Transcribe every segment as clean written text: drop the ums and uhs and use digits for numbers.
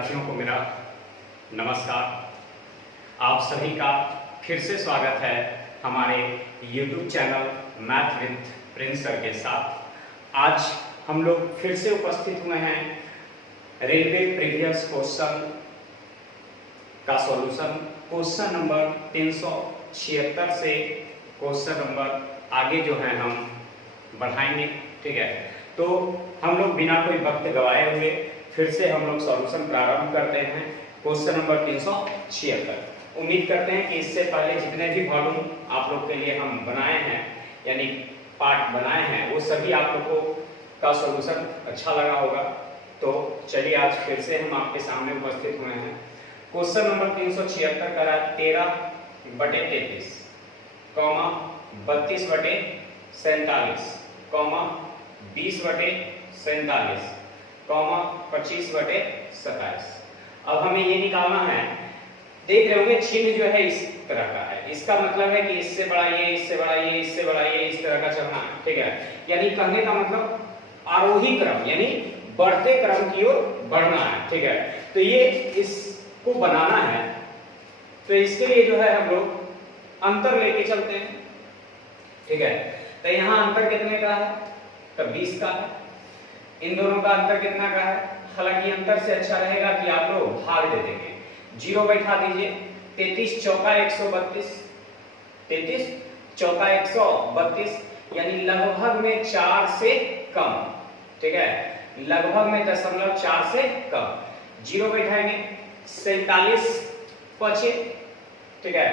विद्यार्थियों को मेरा नमस्कार। आप सभी का फिर से स्वागत है हमारे YouTube channel math with Prince sir के साथ। आज हम लोग फिर से उपस्थित हुए हैं रेलवे प्रीवियस क्वेश्चन का सॉल्यूशन, क्वेश्चन नंबर 376 से क्वेश्चन नंबर आगे जो है हम बढ़ाएंगे। ठीक है, तो हम लोग बिना कोई वक्त गवाए हुए फिर से हम लोग सॉल्यूशन प्रारंभ करते हैं। Question number 376। उम्मीद करते हैं कि इससे पहले जितने भी वॉल्यूम आप लोग के लिए हम बनाए हैं यानी पार्ट बनाए हैं वो सभी आप लोगों का सॉल्यूशन अच्छा लगा होगा। तो चलिए आज फिर से हम आपके सामने उपस्थित हुए हैं। क्वेश्चन नंबर 376 का 13/33, 32/47, 20/47, 25/27। अब हमें ये निकालना है। देख रहे होंगे चिन्ह जो है इस तरह का है, इसका मतलब है कि इससे बड़ा ये, इससे बड़ा ये, इससे बड़ा ये, इस तरह का चलना है। ठीक है, यानी कहने का मतलब आरोही क्रम यानी बढ़ते क्रम की ओर बढ़ना है। ठीक है, तो ये इसको बनाना है, तो इसके लिए जो है हम लोग अंतर लेके चलते हैं। ठीक है, तो यहाँ अंतर कितने का है? तो 20 का है। इन दोनों का अंतर कितना का है? हालांकि अंतर से अच्छा रहेगा कि आप लोग भाग दे देंगे, 0 बैठा दीजिए। 33 चौका 132, 33 चौका 132 यानी लगभग में 4 से कम। ठीक है, लगभग में 0.4 से कम। 0 बैठाएंगे, 47 बचे। ठीक है,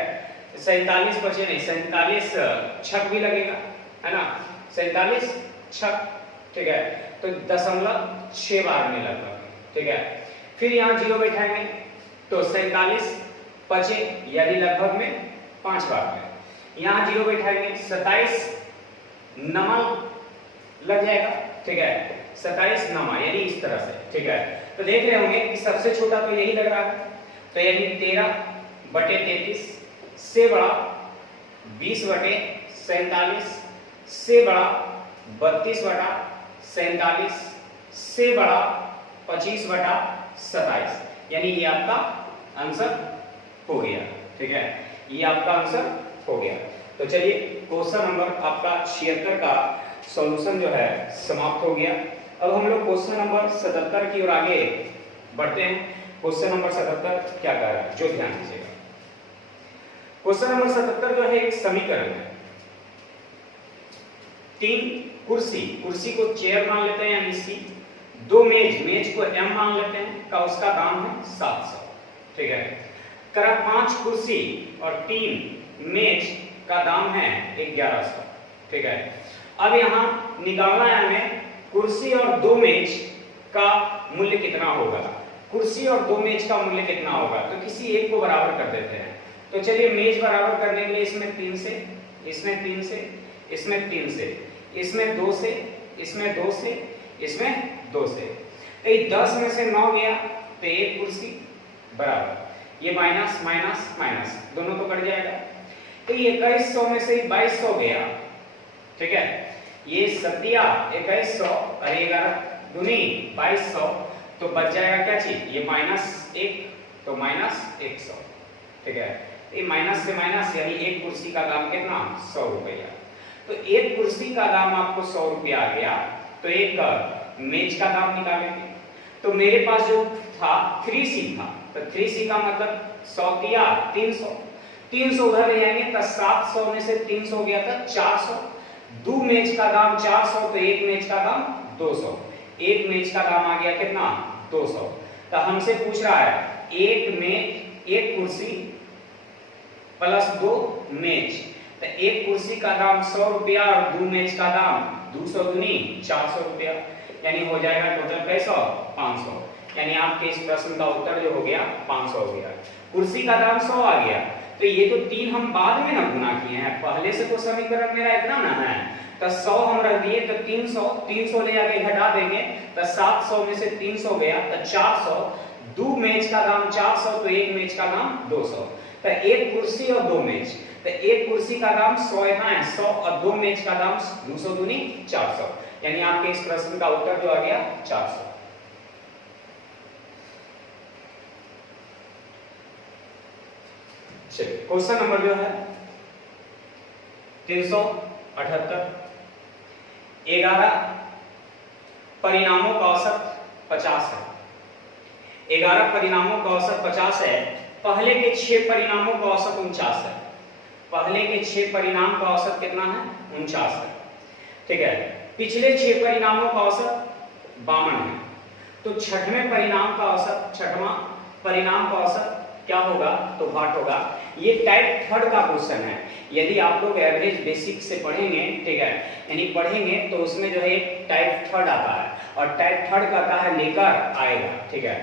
47 बचे नहीं, 47 छक भी लगेगा, है ना, 47 छक। ठीक है, तो 0.6 बार में लगभग। ठीक है, फिर यहाँ 0 बैठाएंगे तो 47 बचे यानी लगभग में 5 बार में। यहाँ 0 बैठाएंगे, 27 नमा लग जाएगा। ठीक है, 27 नमा यानी इस तरह से। ठीक है, तो देख रहे होंगे कि सबसे छोटा तो यही लग रहा है, तो यानी 13/33 से बड़ा 20/47 से बड़ा 32/47 से बड़ा 25/27 यानी ये आपका आंसर हो गया। ठीक है, ये आपका आंसर हो गया। तो चलिए क्वेश्चन नंबर आपका 76 का सॉल्यूशन जो है समाप्त हो गया। अब हम लोग क्वेश्चन नंबर 77 की ओर आगे बढ़ते हैं। क्वेश्चन नंबर 77 क्या कह रहा है, जो ध्यान दीजिएगा। क्वेश्चन नंबर 77 जो है एक समीकरण है। 3 कुर्सी, कुर्सी को चेयर मान लेते हैं यानी सी। 2 मेज, मेज को एम मान लेते हैं, का उसका दाम है 700। ठीक है, करा 5 कुर्सी और 3 मेज का दाम है 1100। ठीक है, अब यहाँ निकालना है हमें कुर्सी और 2 मेज का मूल्य कितना होगा। कुर्सी और 2 मेज का मूल्य कितना होगा, तो किसी एक को बराबर कर देते हैं। तो चलिए मेज बराबर करने के लिए इसमें 3 से, इसमें 3 से, इसमें 3 से, इसमें 2 से, इसमें 2 से, इसमें 2 से। तो 10 में से 9 गया तो 1 कुर्सी बराबर, ये माइनस माइनस माइनस दोनों तो कट जाएगा। तो ये 2100 में से 2200 गया। ठीक है, ये 2100 और 11 दूनी 2200, तो बच जाएगा क्या चीज, ये -1 तो -100। ठीक है, ये माइनस से माइनस यानी एक कुर्सी का दाम कितना, 100 रुपया। तो एक कुर्सी का दाम आपको 100 रुपया आ गया, तो एक मेज का दाम निकालेंगे। तो मेरे पास जो था 3C था, तो 3C का मतलब 100 किया 300, 300 उधर ले जाएंगे तो 700 में से 300 गया था 400। 2 मेज का दाम 400 तो एक मेज का दाम 200, एक मेज का दाम आ गया कितना, 200। तो हमसे पूछ रहा है एक मेज, एक कुर्सी प्लस 2 मेज, तो एक कुर्सी का दाम 100 रुपया और 2 मेज का दाम 200 दूनी 400 रुपया, यानी हो जाएगा टोटल कैसा 500। यानी आपके इस प्रश्न का उत्तर जो हो गया 500 हो गया। कुर्सी का दाम 100 आ गया, तो ये तो 3 हम बाद में ना गुना किए हैं, पहले से तो समीकरण मेरा इतना ना है। तो 100 हम रख दिए तो 300 ले आके घटा देंगे, तो 700 में से 300 गया तो 400। 2 मेज का दाम 400 तो एक मेज का दाम 200। तो एक कुर्सी और 2 मेज, तो एक कुर्सी का दाम 100 यहाँ है 100 और 2 मेज का दाम 200 दूनी 400, यानी आपके इस प्रश्न का उत्तर जो आ गया 400। चलिए क्वेश्चन नंबर जो है 378, 11 परिणामों का औसत 50 है। 11 परिणामों का औसत 50 है। पहले के 6 परिणामों का औसत 49 है। पहले के 6 परिणाम का औसत कितना है? 49 है। ठीक है, पिछले 6 परिणामों का औसत 52 है। तो छठवें परिणाम का औसत, छठवां परिणाम का औसत क्या होगा? तो व्हाट होगा? ये टाइप थर्ड का क्वेश्चन है। यदि आप लोग एवरेज बेसिक से पढ़ेंगे, ठीक है, यानी पढ़ेंगे तो उसमें जो है एक टाइप थर्ड आता है और टाइप थर्ड का है लेकर आएगा। ठीक है,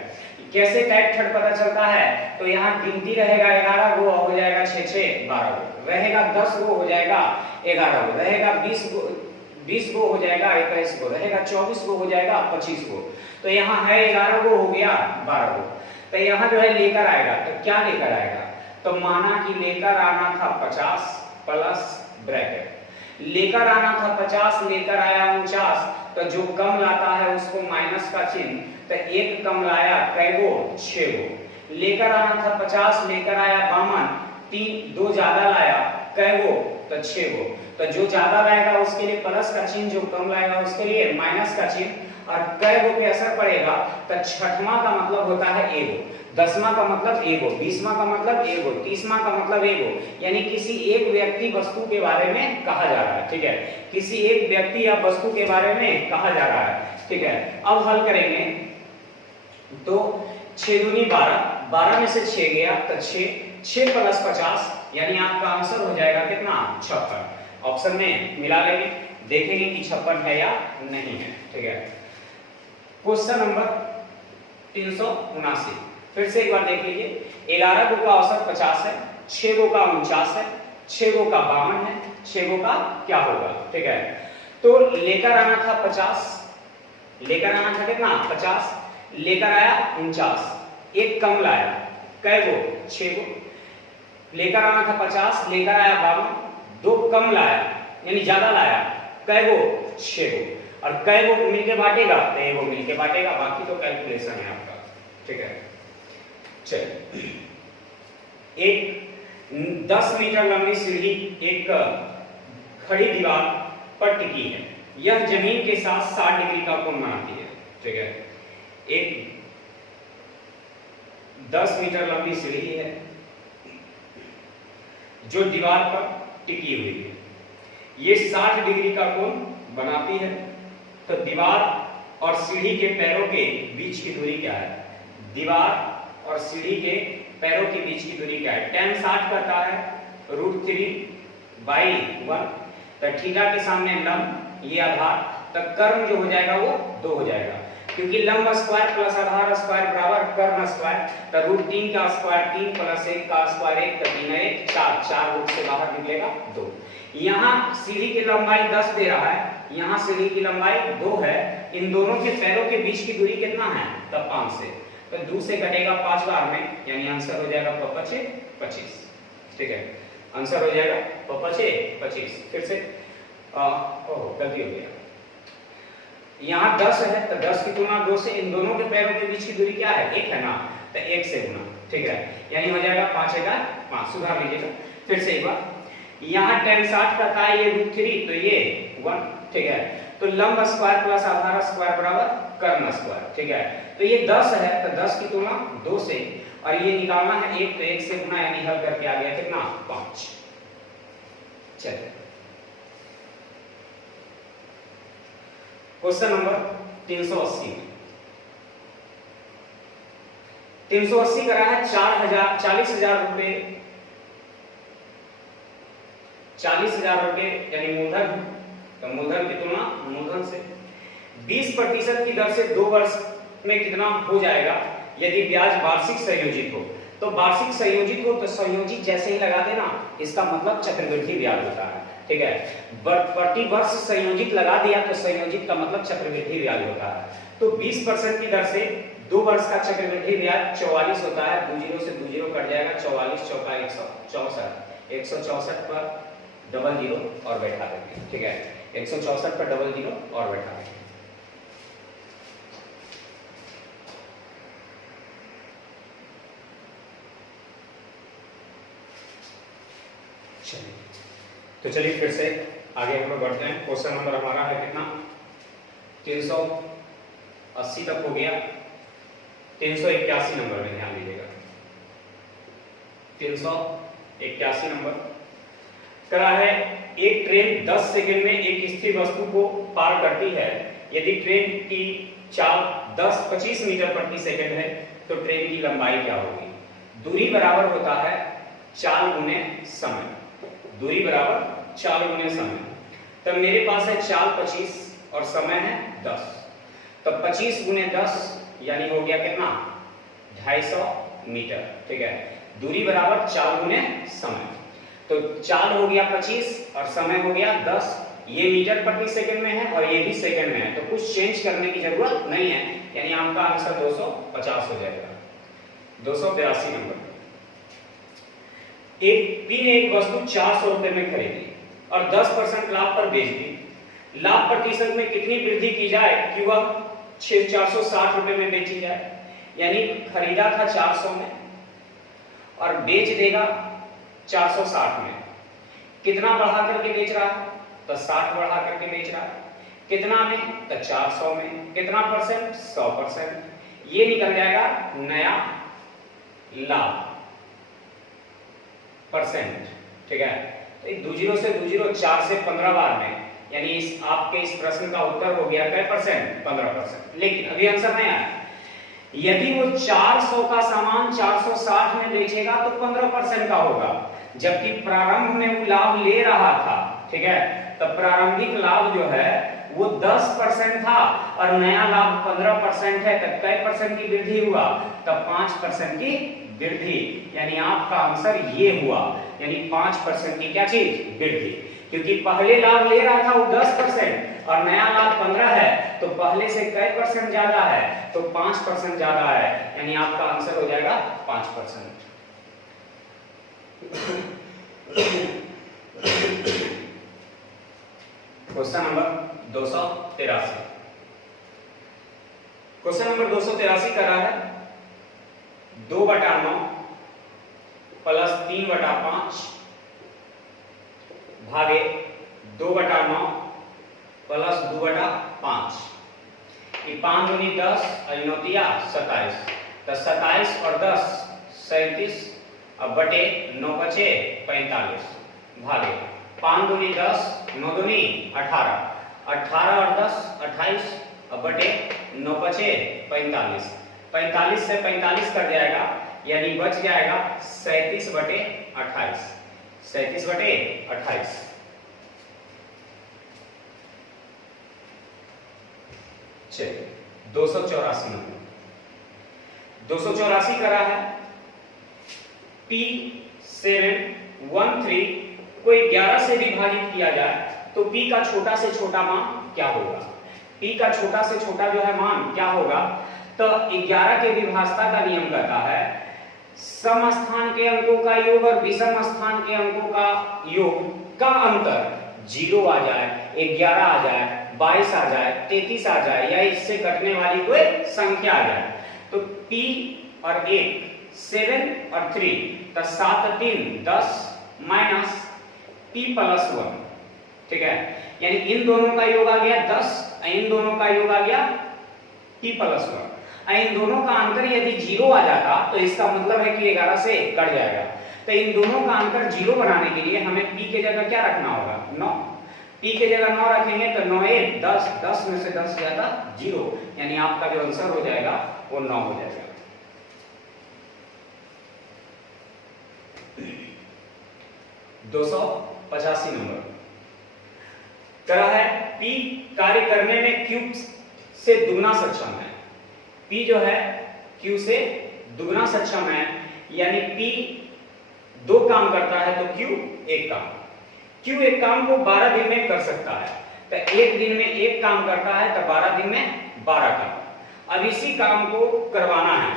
कैसे टाइप थर्ड पता चलता है? तो यहाँ गिनती रहेगा 11 गो, हो जाएगा 6 6 12 गो, रहेगा 10 गो, हो जाएगा 11 गो, रहेगा 20 गो हो जाएगा 21 गो, रहेगा 24 गो हो जाएगा 25 गो। तो यहाँ है 11 गो, हो गया 12 गो। तो यहाँ जो है लेकर आएगा, तो क्या लेकर आएगा? तो माना कि लेकर आना था 50 प्लस ब्रैकेट, लेकर आना था 50, लेकर आया 49, तो जो कम लाता है उसको माइनस का चिन्ह, तो एक कम लाया कै गो? 6 गो। लेकर आना था 50, लेकर आया 52, 3 2 ज्यादा लाया कै गो? तो 6 गो। तो जो ज्यादा लाएगा उसके लिए प्लस का चिन्ह, जो कम लाएगा उसके लिए माइनस का चिन्ह। और कै गो पे असर पड़ेगा? तो छठवां का मतलब होता है एगो, 10वां का मतलब एगो, 20वां का मतलब एगो, 30वां का मतलब एगो, यानी किसी एक व्यक्ति वस्तु के बारे में कहा जा रहा है। ठीक है, किसी एक व्यक्ति या वस्तु के बारे में कहा जा रहा है। ठीक है, अब हल करेंगे तो 6 दूनी 12, 12 में से 6 गया तो 6 प्लस 50, यानी आपका आंसर हो जाएगा कितना? 56। ऑप्शन में मिला लेंगे, देखेंगे कि 56 है या नहीं है। ठीक है, क्वेश्चन नंबर 379, फिर से एक बार देख लीजिए। 11 गो का औसत 50 है, 6 गो का 49 है, 6 गो का 52 है, 6 गो का क्या होगा? ठीक है, तो लेकर आना था 50, लेकर आना था कितना? 50, लेकर आया 49, एक कम लाया कै गो? 6 गो। लेकर आना था 50, लेकर आया 52, 2 कम लाया यानी ज्यादा लाया कै गो? 6 गो। और कै गो मिलके बांटेगा? तो एगो मिलके बांटेगा, बाकी तो कैलकुलेशन है आपका। ठीक है, चलिए, एक 10 मीटर लंबी सीढ़ी एक खड़ी दीवार पर टिकी है। यह जमीन के साथ 60 डिग्री का कोण बनाती है। ठीक है, एक 10 मीटर लंबी सीढ़ी है जो दीवार पर टिकी हुई है। ये 60 डिग्री का कोण बनाती है। तो दीवार और सीढ़ी के पैरों के बीच की दूरी क्या है? दीवार और सीढ़ी के पैरों के बीच की दूरी क्या है? tan 60 करता है √3/1। तो थीटा के सामने लंब, ये आधार, तो कर्म जो हो जाएगा वो 2 हो जाएगा, क्योंकि लंब स्क्वायर प्लस आधार स्क्वायर बराबर कर्म स्क्वायर। तो √3 का स्क्वायर 3 प्लस 1 का स्क्वायर 1, तो 3 1 4, 4 रूट से बाहर निकलेगा 2। यहाँ सीढ़ी की लंबाई 10 दे रहा है, यहाँ सीढ़ी की लंबाई 2 है। इन दोनों के पैरों के बीच की दूरी कितना है? तो 5 से, तो 2 से कटेगा 5 बार में, यानी आंसर हो जाएगा 25। ठीक है, आंसर हो जाएगा 25। फिर से गलती हो गया, यहाँ 10 है तो 10 की तुलना 2 से, इन दोनों के पैरों के बीच की दूरी क्या है? 1 है ना, तो 1 से गुना। ठीक है, यानी हो जाएगा 5 5, सुधार लीजिएगा। फिर से एक बार, यहाँ tan 60 करता है ये √3, तो ये 1। ठीक है, तो लंब स्क्वायर प्लस आधार स्क्वायर बराबर कर्ण स्क्वायर। ठीक है, तो ये 10 है तो 10 की तुलना 2 से, और ये निकालना है 1, तो 1 से गुना, यानी हल करके आ गया कितना? 5। चलिए, क्वेश्चन नंबर 380 करा है 40,000 रुपए, 40,000 रुपए यानी मूलधन। तो मूलधन की तुलना मूलधन से 20% की दर से 2 वर्ष में कितना हो जाएगा यदि ब्याज वार्षिक संयोजित हो? तो वार्षिक संयोजित हो तो संयोजित जैसे ही लगा देना, इसका मतलब चक्रवृद्धि ब्याज होता है। ठीक है, प्रति वर्ष संयोजित लगा दिया तो संयोजित का मतलब चक्रवृद्धि ब्याज होता है। तो 20% की दर से 2 वर्ष का चक्रवृद्धि ब्याज 44 होता है। 2 जीरो से 2 जीरो कट जाएगा, 44 चौका 164, 164 पर डबल जीरो और बैठा देंगे। ठीक है, 164 पर डबल जीरो और बैठा देंगे। चलिए तो चलिए फिर से आगे हम लोग बढ़ते हैं। क्वेश्चन नंबर हमारा है कितना, 380 तक हो गया। 381 नंबर में ध्यान दीजिएगा, 381 नंबर करा है। एक ट्रेन 10 सेकंड में एक स्थिर वस्तु को पार करती है। यदि ट्रेन की चाल 10-25 मीटर प्रति सेकंड है तो ट्रेन की लंबाई क्या होगी? दूरी बराबर होता है चाल गुने समय। दूरी बराबर चाल गुने समय। तब मेरे पास है चाल 25 और समय है 10। तब 25 गुने 10 यानी हो गया कितना, 250 मीटर। ठीक है, दूरी बराबर चाल गुने समय। तो चाल हो गया 25 और समय हो गया 10। ये मीटर प्रति सेकंड में है और ये भी सेकंड में है, तो कुछ चेंज करने की जरूरत नहीं है, यानी आपका आंसर 250 हो जाएगा। 282 नंबर। एक पी ने एक वस्तु 400 रुपए में खरीदी और 10% लाभ पर बेच दी। लाभ प्रतिशत में कितनी वृद्धि की जाए कि वह 460 रुपए में बेची जाए? यानी खरीदा था 400 में और बेच देगा 460 में। कितना बढ़ा करके बेच रहा है? तो 60 बढ़ा करके बेच रहा है। कितना में? तो 400 में। कितना परसेंट? 100%। ये निकल जाएगा नया लाभ परसेंट। ठीक है, तो 2 जीरो से 2 जीरो 4 से 15 बार में, यानी इस आपके इस प्रश्न का उत्तर हो गया क्या परसेंट? 15%। लेकिन अभी आंसर नहीं आया। यदि वो 400 का सामान 460 में बेचेगा तो 15% का होगा, जबकि प्रारंभ में वो लाभ ले रहा था। ठीक है, तो प्रारंभिक लाभ जो है वो 10% था और नया लाभ 15% है, तब कितने परसेंट की वृद्धि हुआ? तब 5% की वृद्धि। यानी आपका आंसर ये हुआ, यानी 5% की क्या चीज? वृद्धि। क्योंकि पहले लाभ ले रहा था वो 10% और नया लाभ 15 है, तो पहले से कितने परसेंट ज्यादा है? तो 5% ज्यादा है, यानी आपका आंसर हो जाएगा 5%। Question number 283। क्वेश्चन नंबर 283 कर रहा है 2/9 प्लस 3/5 भागे 2/9 प्लस 2/5। ये 5 दूनी 10 और 27। तो 27 और 10 37 अब बटे 9 बचे 45 भागे 5 दूनी 10 9 दूनी 18 18 और 10 28 अब बटे 9 बचे 45 45 से 45 कर जाएगा, यानी बच जाएगा 37 बटे 28। 37 बटे 28। चलिए 284 नंबर। 284 करा है P713 को 11 से विभाजित किया जाए तो P का छोटा से छोटा मान क्या होगा? P का छोटा से छोटा जो है मान क्या होगा? तो 11 के विभाजता का नियम कहता है सम स्थान के अंकों का योग और विषम स्थान के अंकों का योग का अंतर 0 आ जाए, 11 आ जाए, 22 आ जाए, 33 आ जाए या इससे कटने वाली कोई संख्या आ जाए। तो P और 1 7 और 3 तो 7 3 10 माइनस P प्लस 1। ठीक है, यानी इन दोनों का योग आ गया 10, इन दोनों का योग आ गया P प्लस 1। इन दोनों का अंतर यदि 0 आ जाता तो इसका मतलब है कि 11 से कट जाएगा। तो इन दोनों का अंतर 0 बनाने के लिए हमें P के जगह क्या रखना होगा? 9। P के जगह 9 रखेंगे तो 9 1 10, 10 में से 10 जाता 0, यानी आपका जो आंसर हो जाएगा वो 9 हो जाएगा। (285) नंबर करा है P कार्य करने में Q से दुगना सक्षम है। P जो है Q से दुगना सक्षम है, यानी P 2 काम करता है तो Q 1 काम। Q एक काम को 12 दिन में कर सकता है, तो एक दिन में एक काम करता है तो 12 दिन में 12 काम। अब इसी काम को करवाना है,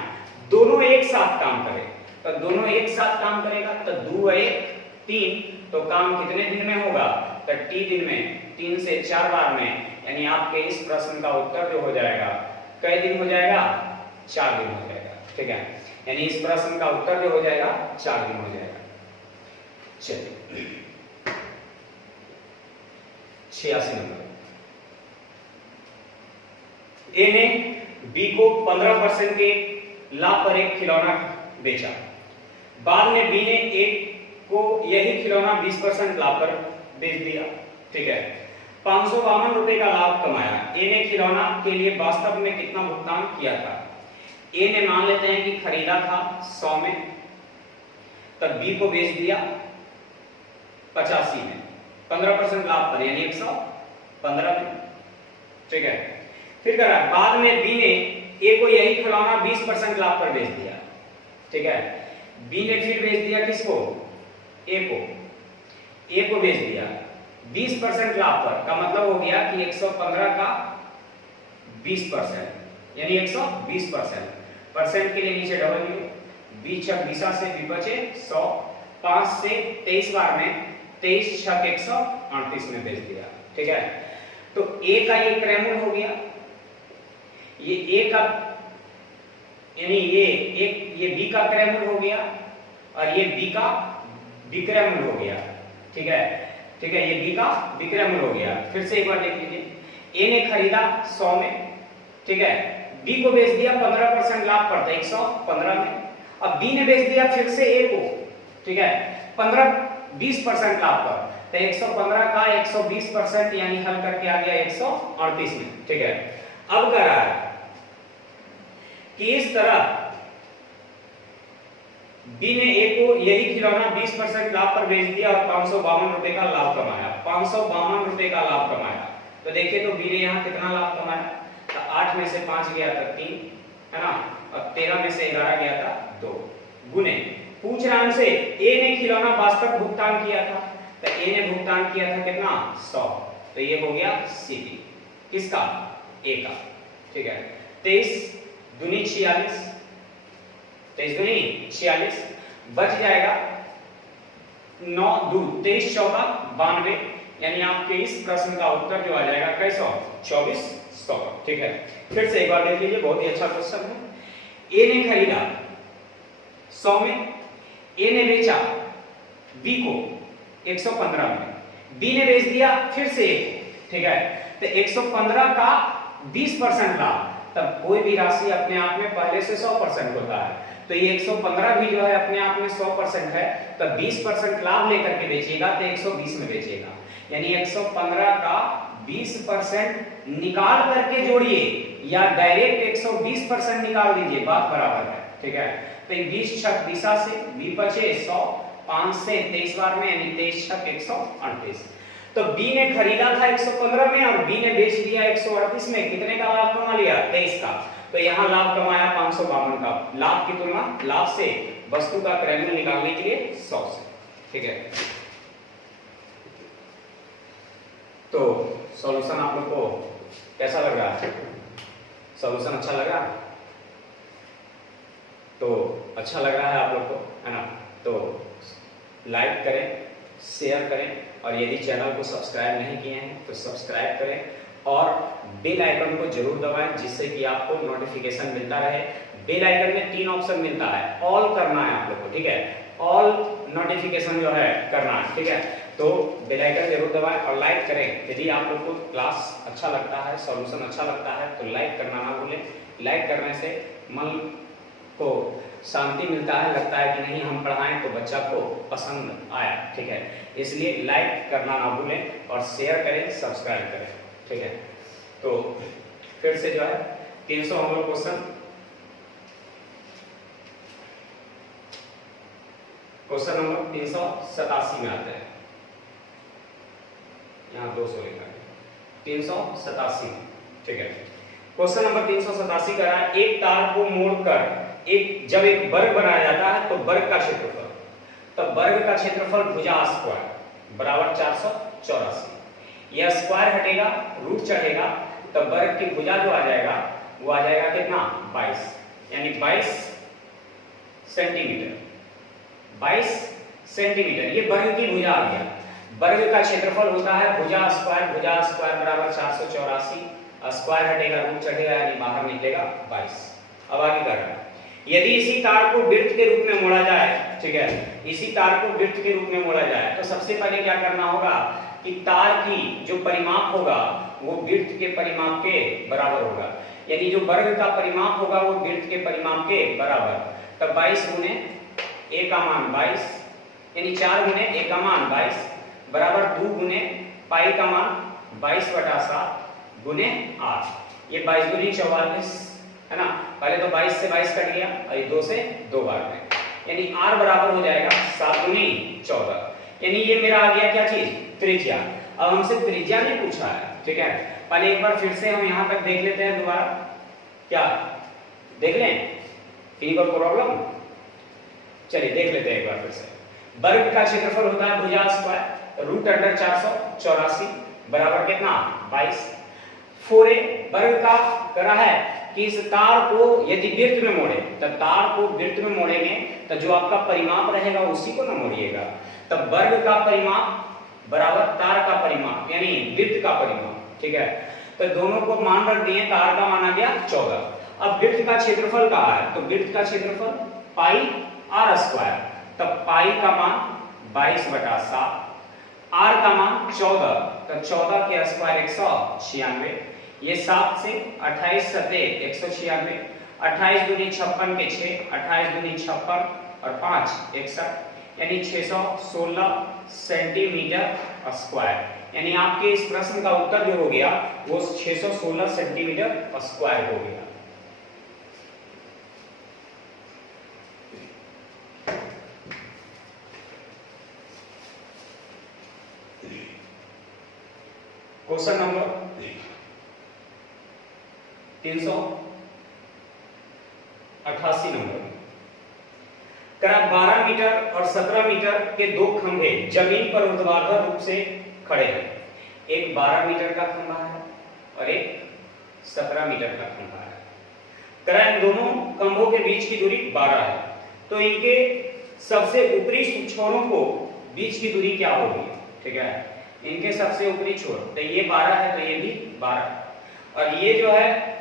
दोनों एक साथ काम करें, तो दोनों एक साथ काम करेगा तो 2 1 3, तो काम कितने दिन में होगा? तो T दिन में, 3 से 4 बार में, यानी आपके इस प्रश्न का उत्तर जो हो जाएगा कई दिन हो जाएगा? 4 दिन हो जाएगा। ठीक है, यानी इस प्रश्न का उत्तर जो हो जाएगा 4 दिन हो जाएगा। चलिए 86 नंबर, ए ने बी को 15% के लाभ पर एक खिलौना बेचा। बाद में बी ने ए को यही खिलौना 20% लाभ पर बेच दिया। ठीक है, 552 रुपए का लाभ कमाया। ए ने खिलौना के लिए वास्तव में कितना भुगतान किया था? ए ने मान लेते हैं कि खरीदा था 100 में, तब बी को बेच दिया 85 में, 15% लाभ पर यानी 115 में। ठीक है, फिर करा बाद में बी ने ए को यही खिलौना 20% लाभ पर बेच दिया। ठीक है, बी ने फिर बेच दिया किसको? ए को बेच दिया 20% लाभ पर, का मतलब हो गया कि 115 का 20% यानी 120%। परसेंट के लिए नीचे डबल यू, 20 छक 20 से भी बचे 100, 5 से 23 बार में 23 छक 138 में बेच दिया। ठीक है, तो ए का ये क्रैमूल हो गया, ये ए का यानी ये बी का क्रैमूल हो गया और ये बी का विक्रैमूल हो गया। ठीक है, ये बी का विक्रैमूल हो गया। फिर से एक बार देख लीजिए, ए ने खरीदा 100 में, ठीक है, बी को बेच दिया 15% लाभ पर 115 में, अब बी ने बेच दिया फिर से ए को, ठीक है, 20% लाभ पर, तो 115 का 120% यानी हल करके आ गया 138 में। ठीक है, अब कर रहा है कि इस तरह बी ने ए को यही खिलौना 20% लाभ पर बेच दिया और 552 रुपए का लाभ कमाया। 552 रुपए का लाभ कमाया, तो देखिए तो बी ने यहाँ कितना लाभ कमाया? तो 8 में से 5 गया था 3, है ना, और 13 में से 11 गया था 2, गुने पूछ रहा हमसे ए ने खिलौना वास्तव भुगतान किया था, तो ए ने भुगतान किया था कितना? 100, तो ये हो गया सीपी किसका? ए का। ठीक है, 23 दूनी 46, 23 दूनी 46, बच जाएगा 9 2 23 चौका 92, यानी आपके इस प्रश्न का उत्तर जो आ जाएगा कैसा? 2400। ठीक है, फिर से एक बार देख लीजिए, बहुत ही अच्छा क्वेश्चन है। ए ने खरीदा 100 में, ए ने बेचा बी को 115 में, बी ने बेच दिया फिर से ए को। ठीक है, तो 115 का 20% लाभ, तब कोई भी राशि अपने आप में पहले से 100% होता है, तो ये 115 भी जो है अपने आप में 100% है, तो 20% लाभ लेकर के बेचेगा तो 120 में बेचेगा, यानी 115 का 20% निकाल करके जोड़िए या डायरेक्ट 120% निकाल दीजिए, बात बराबर है। ठीक है, तो 20 छक 20 से बी बचे 100, 5 से 23 बार में यानी 23 छक 138, तो बी ने खरीदा था 115 में और बी ने बेच दिया 138 में, कितने का लाभ कमा लिया? 23 का, तो यहाँ लाभ कमाया 552 का। लाभ की तुलना लाभ से वस्तु का क्रय निकालने के लिए 100 से। ठीक है, तो सॉल्यूशन आप लोग को कैसा लग रहा है? सॉल्यूशन अच्छा लग रहा है? तो अच्छा लग रहा है आप लोग को, है ना? तो लाइक करें, शेयर करें, और यदि चैनल को सब्सक्राइब नहीं किए हैं तो सब्सक्राइब करें और बेल आइकन को जरूर दबाएं, जिससे कि आपको नोटिफिकेशन मिलता रहे। बेल आइकन में 3 ऑप्शन मिलता है, ऑल करना है आप लोग को। ठीक है, ऑल नोटिफिकेशन जो है करना है। ठीक है, तो बेल आइकन जरूर दबाएं और लाइक करें। यदि आप लोग को क्लास अच्छा लगता है, सॉल्यूशन अच्छा लगता है, तो लाइक करना ना भूलें। लाइक करने से मन को शांति मिलता है, लगता है कि नहीं हम पढ़ाएं तो बच्चा को पसंद आया। ठीक है, इसलिए लाइक करना ना भूलें और शेयर करें, सब्सक्राइब करें। ठीक है, तो फिर से जो है 300 हम लोग क्वेश्चन नंबर 387 में आते हैं। यहाँ 200 लिखा है, 387। ठीक है, क्वेश्चन नंबर 387 का है, एक तार को मोड़कर जब एक वर्ग बनाया जाता है तो वर्ग का क्षेत्रफल, तब वर्ग का क्षेत्रफल भुजा स्क्वायर बराबर 484। यह स्क्वायर हटेगा, रूट चढ़ेगा, तब वर्ग की भुजा जो आ जाएगा वो आ जाएगा कितना? 22, यानी 22 सेंटीमीटर। 22 सेंटीमीटर ये वर्ग की भुजा आ गया। वर्ग का क्षेत्रफल होता है भुजा स्क्वायर बराबर 484, स्क्वायर हटेगा, रूट चढ़ेगा, यानी बाहर निकलेगा 22। अब आगे कर रहा है, यदि इसी तार को वृत्त के रूप में मोड़ा जाए, ठीक है, इसी तार को वृत्त के रूप में मोड़ा जाए तो सबसे पहले क्या करना होगा कि तार की जो परिमाप होगा वो वृत्त के परिमाप के बराबर होगा, यानी जो वर्ग का परिमाप होगा वो वृत्त के परिमाप के बराबर। तब 22 गुने a का मान 22 यानी 4 गुने a का मान 22 बराबर 2 गुने पाई का मान 22/7 गुने 8। ये 22 दूनी 44 है ना, पहले तो 22 से 22 कट गया और ये 2 से 2 बार में, यानी r बराबर हो जाएगा 7 दूनी 14, यानी ये मेरा आ गया क्या चीज, त्रिज्या। अब हमसे त्रिज्या नहीं पूछा है, ठीक है, पहले एक बार फिर से हम यहां तक देख लेते हैं दोबारा, क्या देख लें, कहीं पर प्रॉब्लम, चलिए देख लेते हैं एक बार फिर से। वर्ग का क्षेत्रफल होता है भुजा स्क्वायर रूट अंडर 484 बराबर कितना 22। 4a वर्ग का करा है कि इस तार को यदि वृत्त में मोड़े तो तार को वृत्त में मोड़ेंगे तो जो आपका परिमाप रहेगा उसी को ना मोड़िएगा, तब वर्ग का परिमाप बराबर तार का परिमाप यानी वृत्त का परिमाप, ठीक है। तो दोनों को मान रख दिए, तार का मान आ गया 14। अब वृत्त का क्षेत्रफल कहा है तो वृत्त का क्षेत्रफल पाई r स्क्वायर, तब पाई का मान 22/7, r का मान 14, तो 14 के स्क्वायर 196, ये 7 से 28 सते 196, 28 दूनी 56 के 6, 28 दूनी 56 और 5 61, यानी 616 सेंटीमीटर स्क्वायर, यानी आपके इस प्रश्न का उत्तर जो हो गया वो 616 सेंटीमीटर स्क्वायर हो गया। क्वेश्चन नंबर 388 नंबर, करा 12 मीटर और 17 मीटर के दो खंभे जमीन पर ऊर्ध्वाधर रूप से खड़े हैं। एक 12 मीटर का खंभा है और एक 17 मीटर का खंभा है। करा इन दोनों खंभों के बीच की दूरी 12 है, तो इनके सबसे ऊपरी छोरों को बीच की दूरी क्या होगी, ठीक है, इनके सबसे ऊपरी छोर, तो ये 12 है तो ये भी 12 और ये जो है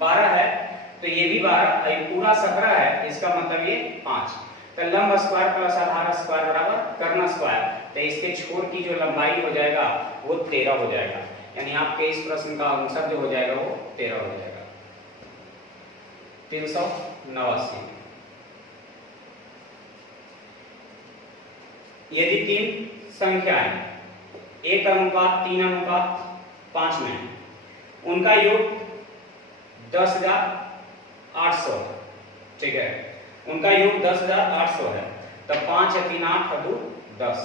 12 है तो ये भी 12 और ये पूरा 17 है, इसका मतलब ये 5, तो लंब स्क्वायर प्लस आधार स्क्वायर बराबर कर्ण स्क्वायर, तो इसके छोर की जो लंबाई हो जाएगा वो 13 हो जाएगा, यानी आपके इस प्रश्न का आंसर जो हो जाएगा वो 13 हो जाएगा। 389, यदि 3 संख्याएं 1:3:5 में है, उनका योग 10,800 है, ठीक है, उनका योग 10,800 है, तब 5 3 8 2 10,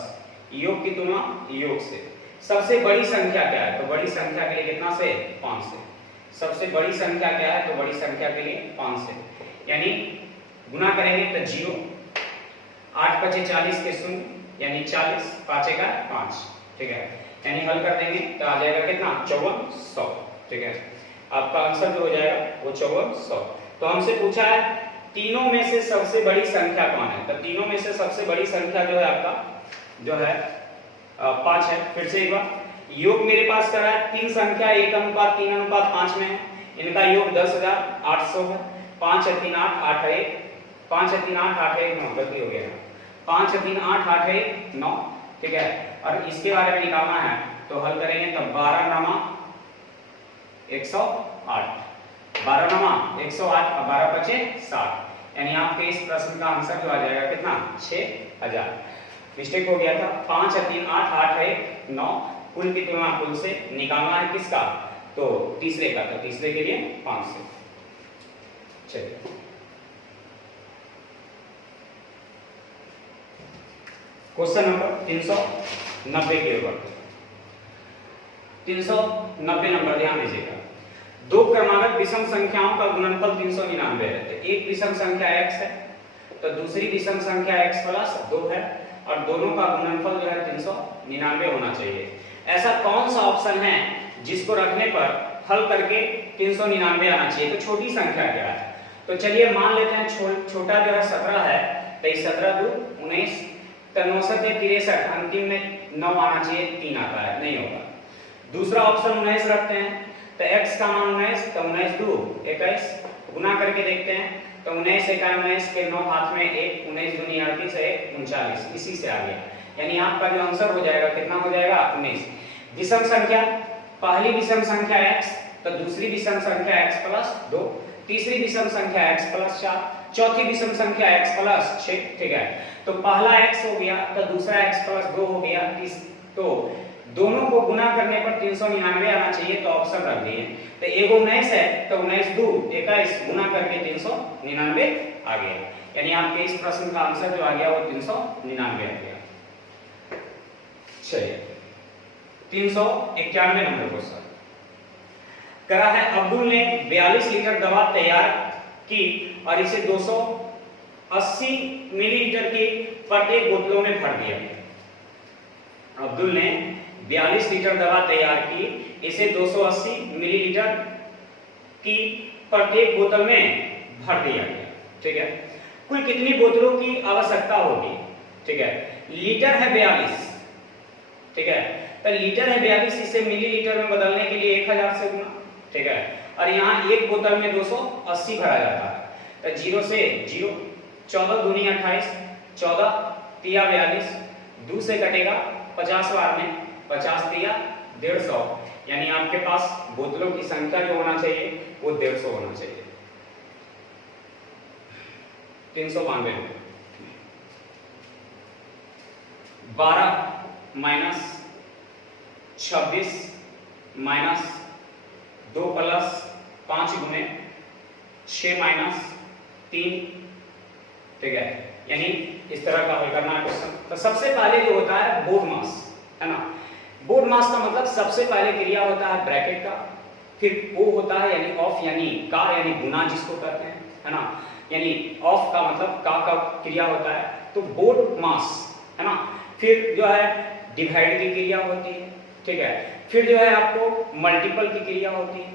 योग की तुलना योग से। सबसे बड़ी संख्या क्या है, तो बड़ी संख्या के लिए कितना से 5 से, सबसे बड़ी संख्या क्या है, तो बड़ी संख्या के लिए 5 से, यानी गुना करेंगे तो 0, 8 × 5 = 40 के 0 यानी 40, 5 × 5, ठीक है, यानी हल कर देंगे तो आ जाएगा कितना 5400, ठीक है, आपका आंसर जो हो जाएगा वो 5400। तो हमसे पूछा है तीनों में से सबसे बड़ी संख्या कौन है, तो तीनों में से सबसे बड़ी संख्या जो है आपका जो है 5 है। फिर से एक बार, योग मेरे पास करा है 3 संख्या 1:3:5 में है, इनका योग 10,800 है, 5 3 8 8 1, 5 3 8 8 1 9, गलती हो गया, 5 3 8 8 1 9, ठीक है, और इसके बारे में निकालना है तो हल करेंगे तो 12 नमा 108, 12 नमा 108 और 12 × 5 = 60, यानी आपके इस प्रश्न का आंसर जो आ जाएगा कितना 6000। मिस्टेक हो गया था, 5 3 8 8 1 9, कुल की तुलना कुल से निकालना है किसका, तो तीसरे का, तो तीसरे के लिए 5 से। चलिए क्वेश्चन नंबर 390 के ऊपर, 390 नंबर ध्यान दीजिएगा। दो क्रमागत विषम संख्याओं का गुणनफल 399 है, तो एक विषम संख्या x है तो दूसरी विषम संख्या x + 2 है और दोनों का गुणनफल जो है 399 होना चाहिए। ऐसा कौन सा ऑप्शन है जिसको रखने पर हल करके 399 आना चाहिए, तो छोटी संख्या क्या है, तो चलिए मान लेते हैं छोटा जो है 17 है, तो 17 2 19, तो 9 × 63, अंतिम में 9 आना चाहिए, 3 आता है, नहीं होगा। दूसरा ऑप्शन 19 रखते हैं, तो x का मान 19, तो 19 2 21, गुना करके देखते हैं तो 19 एका 19 के 9 हाथ में 1, 19 दूनी 38 है 39, इसी से आ गया। यानी आपका जो आंसर हो जाएगा कितना हो जाएगा 19। विषम संख्या, पहली विषम संख्या x, तो दूसरी विषम संख्या x प्लस 2, तीसरी विषम संख्या x प्लस 4, चौथी विषम संख्या x प्लस 6। ठीक है, तो पहला x हो गया, तो दूसरा x प्लस 2 हो गया। तो दोनों को गुना करने पर 399 आना चाहिए, तो ऑप्शन रख दिए। तो एगो 19 है, तो 19 2 21 गुना करके 399 आ गया। यानी आपके इस प्रश्न का आंसर जो आ गया वो 399 आ गया। चलिए 391 नंबर क्वेश्चन करा है। अब्दुल ने 42 लीटर दवा तैयार की और इसे 280 मिलीलीटर की प्रत्येक बोतलों में भर दिया। अब्दुल ने 42 लीटर दवा तैयार की, इसे 280 मिलीलीटर की प्रत्येक बोतल में भर दिया गया। ठीक है, कुल कितनी बोतलों की आवश्यकता होगी? ठीक है, लीटर है 42। ठीक है, तो लीटर है 42, इसे मिलीलीटर में बदलने के लिए 1000 से गुना। ठीक है, और यहाँ एक बोतल में 280 भरा जाता है, तो 0 से 0, 14 दूनी 28, 14 तिया 42, 2 से कटेगा 50 बार में, 50 तिया 150। यानी आपके पास बोतलों की संख्या जो होना चाहिए वो 150 होना चाहिए। 392 12 माइनस 26 माइनस 2 प्लस 5 गुने 6 माइनस 3। ठीक है, यानी इस तरह का हल करना है क्वेश्चन। तो सबसे पहले जो होता है बोर्ड मास, है ना। बोर्ड मास का मतलब सबसे पहले क्रिया होता है ब्रैकेट का, फिर ओ होता है यानी ऑफ, यानी का यानी गुना जिसको कहते हैं, है ना। यानी ऑफ का मतलब का क्रिया होता है, तो बोर्ड मास, है ना। फिर जो है डिवाइड की क्रिया होती है। ठीक है, फिर जो है आपको मल्टीपल की क्रिया होती है,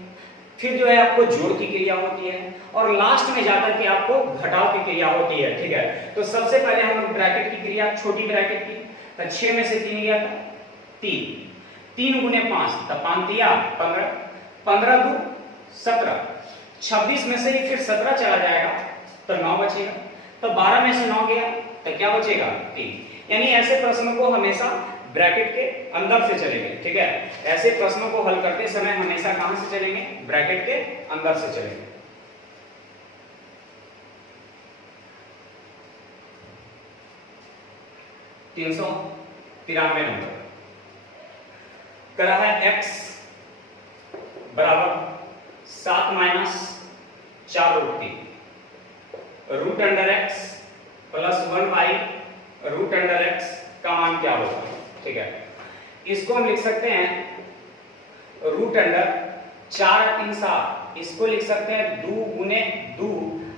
फिर जो है आपको जोड़ की क्रिया होती है, और लास्ट में जाकर के आपको घटाव की क्रिया होती है। ठीक है, तो सबसे पहले हम ब्रैकेट की क्रिया, छोटी ब्रैकेट की, तो 6 में से 3 गया था 3, 3 गुने 5, तो 5 तिया 15, 15 दू 17, 26 में से फिर 17 चला जाएगा तो 9 बचेगा, तो 12 में से 9 गया तो क्या बचेगा 3। यानी ऐसे प्रश्नों को हमेशा ब्रैकेट के अंदर से चलेंगे। ठीक है, ऐसे प्रश्नों को हल करते समय हमेशा कहां से चलेंगे? ब्रैकेट के अंदर से चलेंगे। 393 नंबर करा है x बराबर 7 minus 4 root 3 root under x plus 1 by root under x का मान क्या होगा? ठीक है, इसको हम लिख सकते हैं रूट अंडर 4 3 7, इसको लिख सकते हैं 2 गुने 2,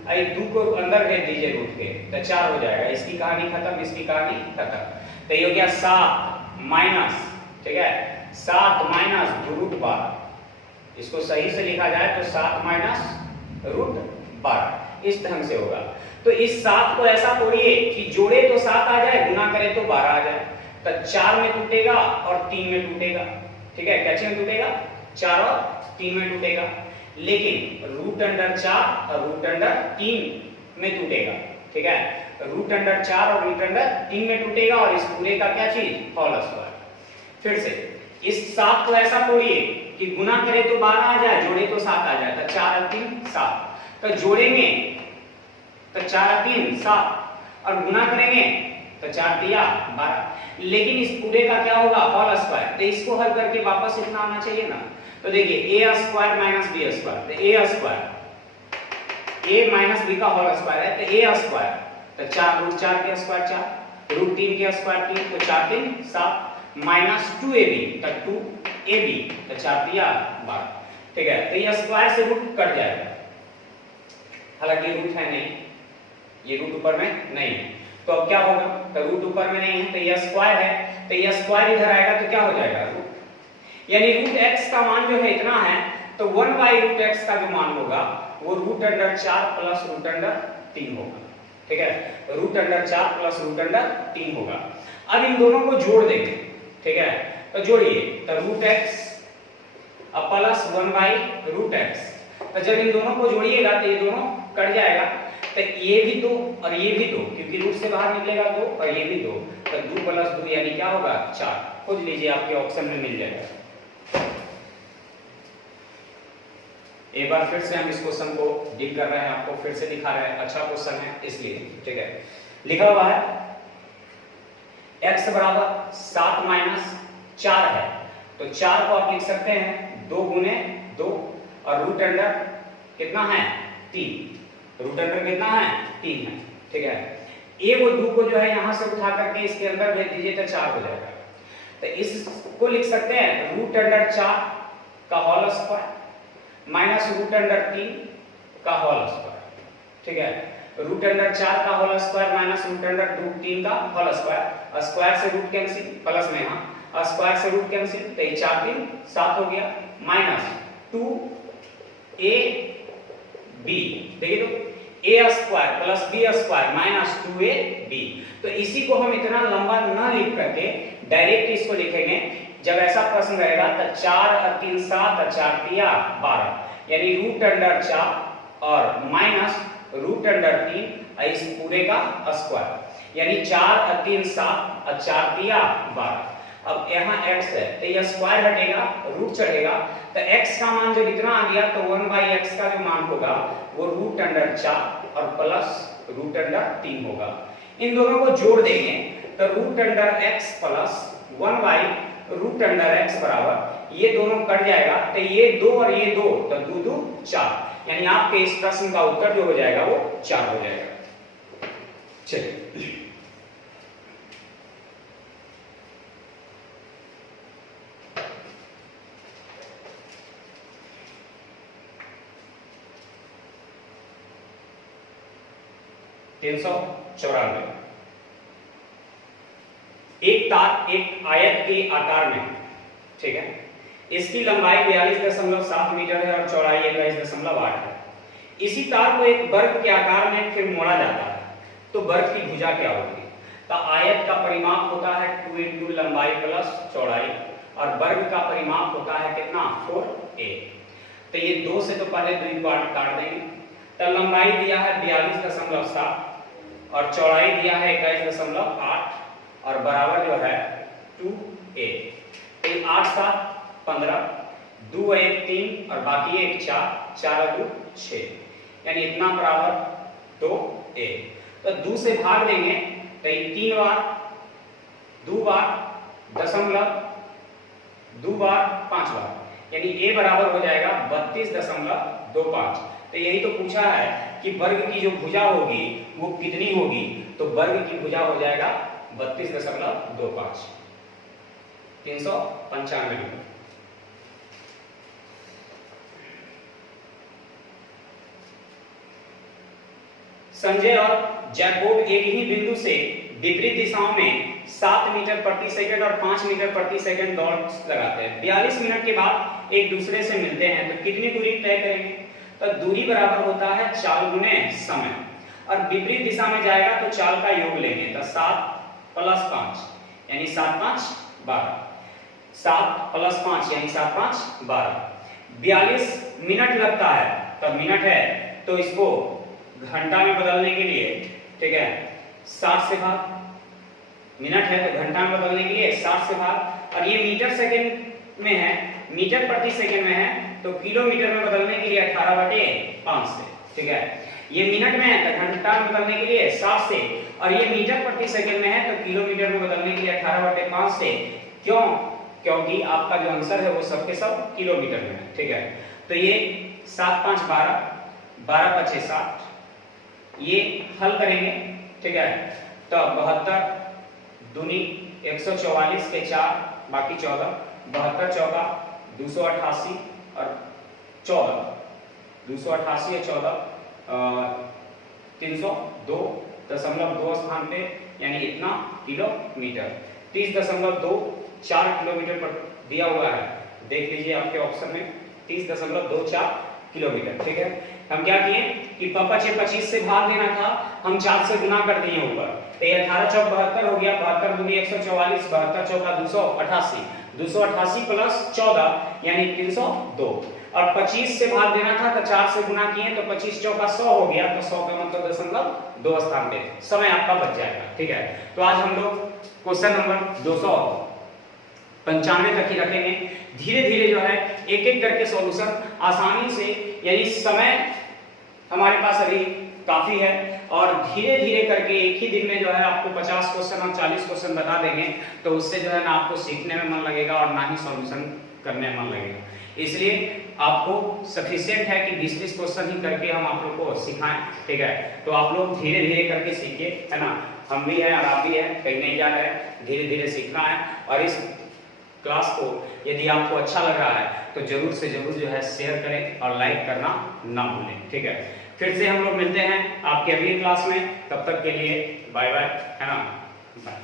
आई 2 को अंदर भेज दीजिए रूट के, तो 4 हो जाएगा। इसकी कहानी खत्म, इसकी कहानी खत्म। तो ये हो गया 7 माइनस, ठीक है, 7 माइनस 2 रूट 12, इसको सही से लिखा जाए तो 7 माइनस रूट 12, इस ढंग से होगा। तो इस 7 को ऐसा तोड़िए कि जोड़े तो 7 आ जाए, गुना करे तो 12 आ जाए, तो 4 में टूटेगा और 3 में टूटेगा। ठीक है, कैसे में टूटेगा? 4 और 3 में टूटेगा, लेकिन रूट अंडर 4 और रूट अंडर 3 में टूटेगा। ठीक है, रूट अंडर 4 और रूट अंडर 3 में टूटेगा, और इस पूरे का क्या चीज? Whole square. फिर से इस 7 को ऐसा तोड़िए कि गुना करे तो 12 आ जाए, जोड़े तो 7 आ जाए, तो 4 और 3 7, तो जोड़ेंगे तो 4 और 3 7, और गुना करेंगे तो 4 3 12, लेकिन इस पूरे का क्या होगा? Whole square. तो इसको हल करके वापस इतना आना चाहिए ना। तो देखिए a square minus b square, तो a square a minus b का होल स्क्वायर है, तो a स्क्वायर, तो 4 रूट 4 के स्क्वायर 4, रूट 3 के स्क्वायर 3, तो 4 3 7 माइनस 2ab, तो 2ab, तो 4 3 12। ठीक है, तो ये स्क्वायर से रूट कट जाएगा, हालांकि रूट है नहीं, ये रूट ऊपर में नहीं है, तो अब क्या होगा? तो रूट ऊपर में नहीं है, तो ये स्क्वायर है, तो ये स्क्वायर इधर आएगा तो क्या हो जाएगा? रूट, यानी रूट x का मान जो है इतना है, तो 1 बाई रूट x का जो मान होगा वो root under 4 plus root under 3 होगा। ठीक है, root under 4 plus root under 3 होगा। अब इन दोनों को जोड़ देंगे। ठीक है, तो जोड़िए, तो रूट x अब प्लस 1 बाई रूट x, तो जब इन दोनों को जोड़िएगा तो ये दोनों कट जाएगा, तो ये भी 2 और ये भी 2, क्योंकि रूट से बाहर निकलेगा 2 और ये भी 2, तो 2 + 2 यानी क्या होगा 4। खोज लीजिए, आपके ऑप्शन में मिल जाएगा। एक बार फिर से हम इस क्वेश्चन को डील कर रहे हैं, आपको फिर से दिखा रहे हैं, अच्छा क्वेश्चन है इसलिए, ठीक है। लिखा हुआ है x बराबर 7 - 4 है, तो 4 को आप लिख सकते हैं 2 × 2 और रूट अंडर कितना है 3, रूट अंडर कितना है 3 है, ठीक है। ए वो 2 को जो है यहां से उठा करके इसके अंदर भेज दीजिए तो 4 हो जाएगा। तो इसको लिख सकते हैं रूट अंडर 4 का whole square minus root under 3 का होल स्क्वायर, ठीक है। रूट अंडर 4 का whole square minus root under 3 का होल स्क्वायर, स्क्वायर से रूट कैंसिल, प्लस में यहां स्क्वायर से रूट कैंसिल, तो ये 4 3 7 हो गया, माइनस 2ab, देखिए तो a square plus b square minus 2ab। तो इसी को हम इतना लंबा ना लिख करके डायरेक्ट इसको लिखेंगे। जब ऐसा प्रश्न रहेगा तो 4 और 3 7 और 4 3 12, यानी रूट अंडर 4 और माइनस रूट अंडर 3 इस पूरे का स्क्वायर, यानी 4 और 3 7 और 4 3 12। अब यहाँ x है तो यह स्क्वायर हटेगा, रूट चढ़ेगा, तो x का मान जब इतना आ गया तो 1/x का जो मान होगा वो रूट अंडर 4 और प्लस रूट अंडर 3 होगा। इन दोनों को जोड़ देंगे तो रूट अंडर x प्लस 1/रूट अंडर x बराबर, ये दोनों कट जाएगा तो ये 2 और ये 2, तो 2 2 4, यानी आपके इस प्रश्न का उत्तर जो हो जाएगा वो 4 हो जाएगा। चलिए एक तार एक आयत के आकार में, ठीक है, इसकी लंबाई 42.7 मीटर है और चौड़ाई 21.8 है। इसी तार को एक वर्ग के आकार में फिर मोड़ा जाता है, तो वर्ग की भुजा क्या होगी? तो आयत का परिमाप होता है 2 × लंबाई प्लस चौड़ाई, और वर्ग का परिमाप होता है कितना 4a। तो ये 2 से तो पहले 2 पार्ट काट देंगे, तो लंबाई दिया है 42.7 और चौड़ाई दिया है 21.8 और बराबर जो है 2a। तो 8 7 15, 2 1 3 और बाकी 1 4, 4 और 2 6, यानी इतना बराबर 2a। तो 2 से भाग देंगे तो 3 बार, 2 बार, दशमलव, 2 बार, 5 बार, यानी a बराबर हो जाएगा 32.25। तो यही तो पूछा है कि वर्ग की जो भुजा होगी वो कितनी होगी, तो वर्ग की भुजा हो जाएगा 32.25, 395 मीटर। संजय और जैकोब एक ही बिंदु से विपरीत दिशाओं में 7 मीटर प्रति सेकंड और 5 मीटर प्रति सेकंड दौड़ लगाते हैं। 42 मिनट के बाद एक दूसरे से मिलते हैं, तो कितनी दूरी तय करेंगे? तो दूरी बराबर होता है चाल गुने समय, और विपरीत दिशा में जाएगा तो चाल का योग लेंगे, तो 7 + 5 यानी 7 5 12, 7 + 5 यानी 7 5 12। 42 मिनट लगता है, तब मिनट है तो इसको घंटा में बदलने के लिए, ठीक है, 60 से भाग, मिनट है तो घंटा में बदलने के लिए 60 से भाग, और ये मीटर सेकंड में है, मीटर प्रति सेकंड में है, तो किलोमीटर में बदलने के लिए 18/5 से, ठीक है। ये मिनट में है तो घंटा में बदलने के लिए 60 से, और ये मीटर प्रति सेकंड में है तो किलोमीटर में बदलने के लिए 18/5 से। क्यों? क्योंकि आपका जो आंसर है वो सबके सब किलोमीटर में है, ठीक है। तो ये 7 5 12, 12 × 5 60, ये हल करेंगे, ठीक है, तो 72 दूनी 144 के 4 बाकी 14, 72 चौका 288 और 14, 288 और 14 302.2 स्थान पे, यानी इतना किलोमीटर, 30.24 किलोमीटर पर दिया हुआ है, देख लीजिए आपके ऑप्शन में 30.24 किलोमीटर, ठीक है। हम क्या किए कि 25 से भाग देना था, हम 4 से गुना कर दिए ऊपर, तो 18 चौक 72 हो गया, 72 दूनी 144, 72 चौका 288, 288 + 14 यानी 302। और 25 से भाग देना था तो 4 से गुना किए तो 25 चौका 100 हो गया, तो 100 का मतलब 0.2 स्थान पे समय आपका बच जाएगा। ठीक है, तो आज हम लोग क्वेश्चन नंबर 295 तक ही रखेंगे। धीरे धीरे जो है एक एक करके सॉल्यूशन आसानी से, यानी समय हमारे पास अभी काफी है और धीरे धीरे करके एक ही दिन में जो है आपको 50 क्वेश्चन और 40 क्वेश्चन बता देंगे, तो उससे जो है ना आपको सीखने में मन लगेगा और ना ही सॉल्यूशन करने में मन लगेगा। इसलिए आपको सफिशिएंट है कि 20-20 क्वेश्चन ही करके हम आप लोग को सिखाएं। ठीक है, तो आप लोग धीरे धीरे करके सीखिए, है ना। हम भी हैं और आप भी हैं, कहीं नहीं जा रहे हैं, धीरे धीरे सीखना है। और इस क्लास को यदि आपको अच्छा लग रहा है तो जरूर से जरूर जो है शेयर करें और लाइक करना ना भूलें। ठीक है, फिर से हम लोग मिलते हैं आपके अगली क्लास में, तब तक के लिए बाय बाय, है ना, बाय।